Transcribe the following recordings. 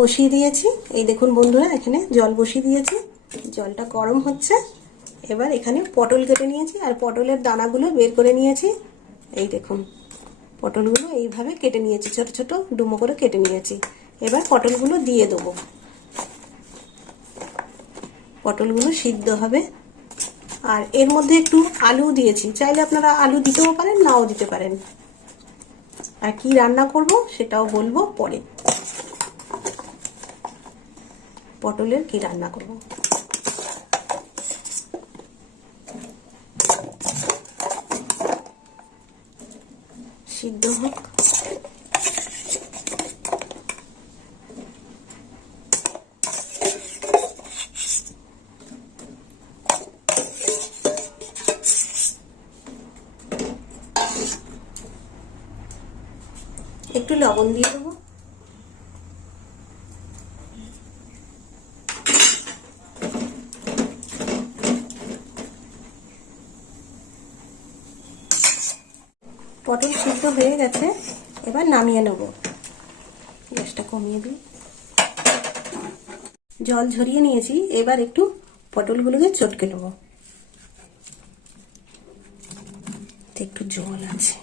বসিয়ে দিয়েছি। এই দেখুন বন্ধুরা, এখানে জল বসিয়ে দিয়েছি, জলটা গরম হচ্ছে। এবার এখানে পটল কেটে নিয়েছি আর পটলের দানাগুলো বের করে নিয়েছি। এই দেখুন পটলগুলো এইভাবে কেটে নিয়েছি, ছোট ছোট ডুমো করে কেটে নিয়েছি। এবার পটলগুলো দিয়ে দেবো, পটলগুলো সিদ্ধ হবে। আর এর মধ্যে একটু আলু দিয়েছি, চাইলে আপনারা আলু দিতেও পারেন, নাও দিতে পারেন। আর কি রান্না করব সেটাও বলবো পরে, পটলের কি রান্না করব। সিদ্ধ হোক। একটু লবণ দিয়ে দেবো। পটল সিদ্ধ হয়ে গেছে, এবার নামিয়ে নেব। গ্যাসটা কমিয়ে দিই। জল ঝরিয়ে নিয়েছি, এবার একটু পটলগুলোকে চটকে নেব। একটু জল আছে,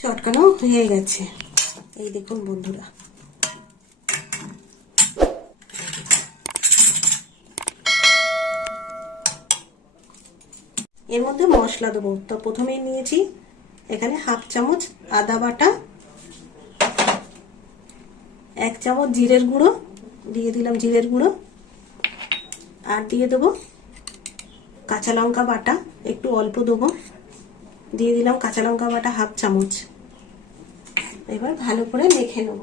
চটকানো হয়ে গেছে। এই দেখুন বন্ধুরা, এর মধ্যে মশলা দেবো। তো প্রথমেই নিয়েছি এখানে হাফ চামচ আদা বাটা, 1 চামচ জিরের গুঁড়ো দিয়ে দিলাম, জিরের গুঁড়ো। আর দিয়ে দেবো কাঁচা লঙ্কা বাটা, একটু অল্প দেবো, দিয়ে দিলাম কাঁচা লঙ্কা বাটা হাফ চামচ। এবার ভালো করে মেখে নেব।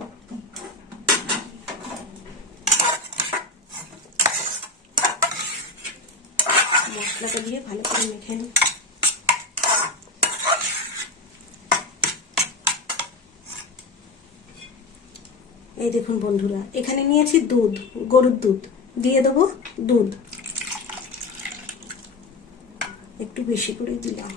মশলাটা দিয়ে ভালো করে মেখে নেব। এই দেখুন বন্ধুরা, এখানে নিয়েছি দুধ, গরুর দুধ, দিয়ে দেবো দুধ, একটু বেশি করে দিলাম।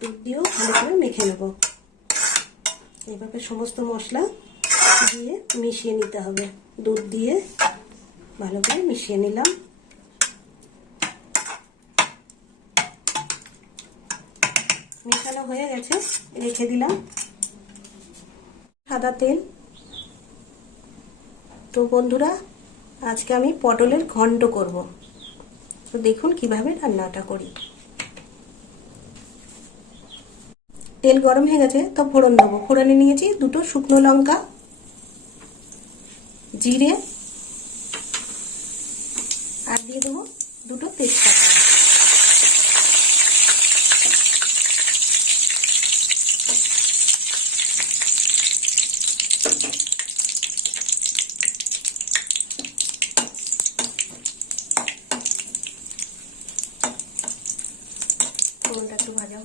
দুধ দিয়েও ভালো করে মেখে নেব। এইভাবে সমস্ত মশলা দিয়ে মিশিয়ে নিতে হবে। দুধ দিয়ে ভালো করে মিশিয়ে নিলাম। মেশানো হয়ে গেছে, রেখে দিলাম। সাদা তেল। তো বন্ধুরা, আজকে আমি পটলের ঘন্ট করব। তো দেখুন কিভাবে রান্নাটা করি। তেল গরম হয়ে গেছে, তো ফোড়ন দেবো। ফোড়নে নিয়েছি 2টো শুকনো লঙ্কা, জিরে, আর দিয়ে দেবো 2টো তেজপাতা। ফোড়নটা একটু ভাজা,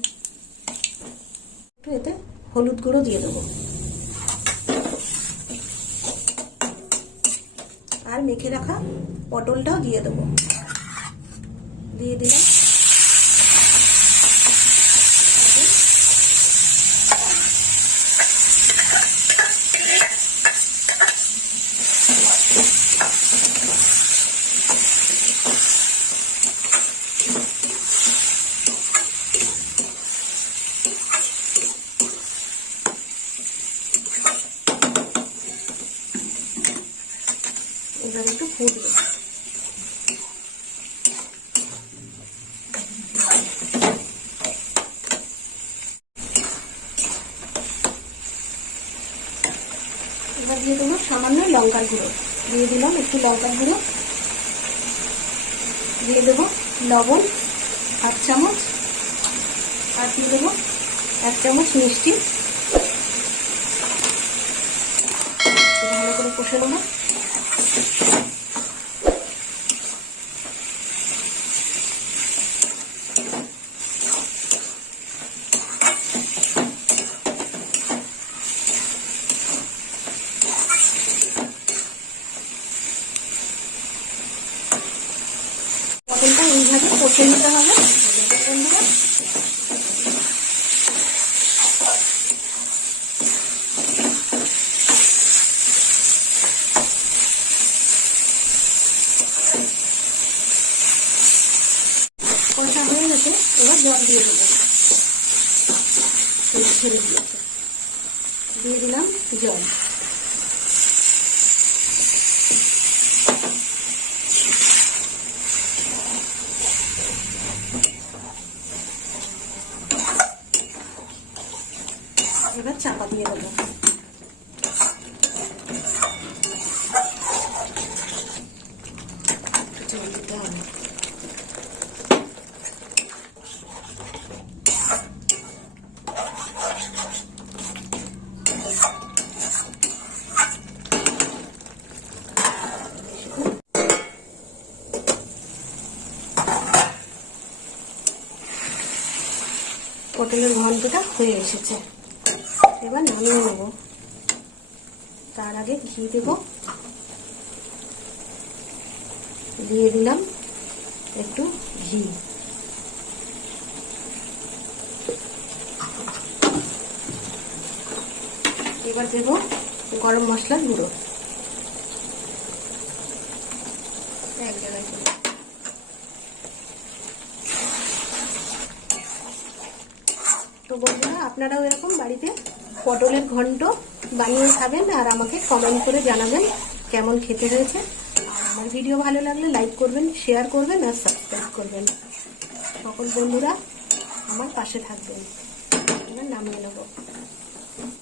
একটু এতে হলুদ গুঁড়ো দিয়ে দেবো। আর মেখে রাখা পটলটাও দিয়ে দেবো। দিয়ে দিলাম। এবার একটু ফুটবে। এবার দিয়ে দেবো সামান্য লঙ্কার গুঁড়ো, দিয়ে দিলাম একটু লঙ্কার গুঁড়ো, দিয়ে দেবো লবণ হাফ চামচ, আর দিয়ে দেবো 1 চামচ মিষ্টি। ভালো করে কষে নেবো। পটলটা এইভাবে কষে নিতে হবে বন্ধুরা। জল দিয়ে দেবো। ছেড়ে দিয়েছে, দিয়ে দিলাম জল। এবার চাপা দিয়ে দেবো। জল দিতে হবে। পটলের ঘন্টটা হয়ে এসেছে, এবার নামিয়ে নেব। তার আগে ঘি দেব, দিয়ে দিলাম একটু ঘি। এবার দেব গরম মশলার গুঁড়ো, এক জায়গায়। তো বন্ধুরা, আপনারাও এরকম বাড়িতে পটলের ঘন্ট বানিয়ে খাবেন আর আমাকে কমেন্ট করে জানাবেন কেমন খেতে হয়েছে। আর আমার ভিডিও ভালো লাগলে লাইক করবেন, শেয়ার করবেন আর সাবস্ক্রাইব করবেন। সকল বন্ধুরা আমার পাশে থাকবেন। এবার নামিয়ে নেব।